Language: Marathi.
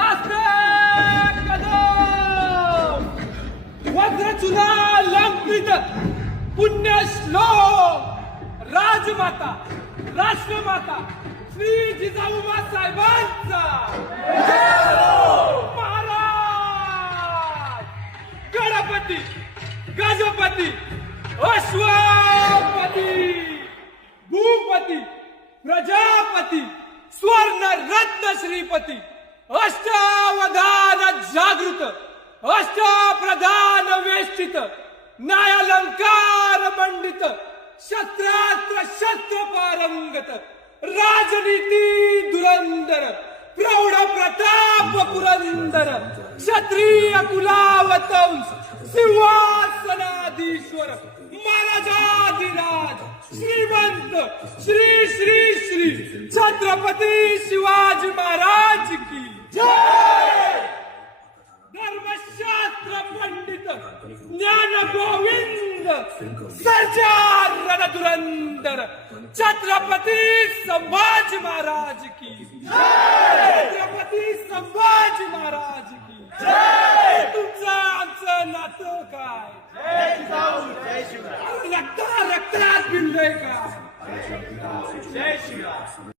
आस्ते कदम वज्रचुना लंकित पुण्यश्लोक राजमाता राष्ट्रमाता श्री जिजाऊबा साहेबांचा महाराज गणपती गजपती अश्वपती भूपती प्रजापती स्वर्ण रत्न श्रीपती अष्टावधान जागृत अष्टप्रधान वेष्टित न्यायालंकार मंडित शस्त्रास्त्र शस्त्र पारंगत राजनीती धुरंधर प्रौढ प्रताप पुरंदर क्षत्रिय कुलावतंस सिंहासनाधीश्वर महाराजाधिराज श्रीमंत श्री श्री श्री छत्रपती शिवाजी महाराज की जय। धर्मशास्त्र पंडित ज्ञान गोविंद सर्जा रणधुरंदर छत्रपती संभाजी महाराज की जय। छत्रपती संभाजी महाराज की जय। तुमचं आमचं नातं काय रक्ता रक्तात भिनलंय काय? जय श्रीराम।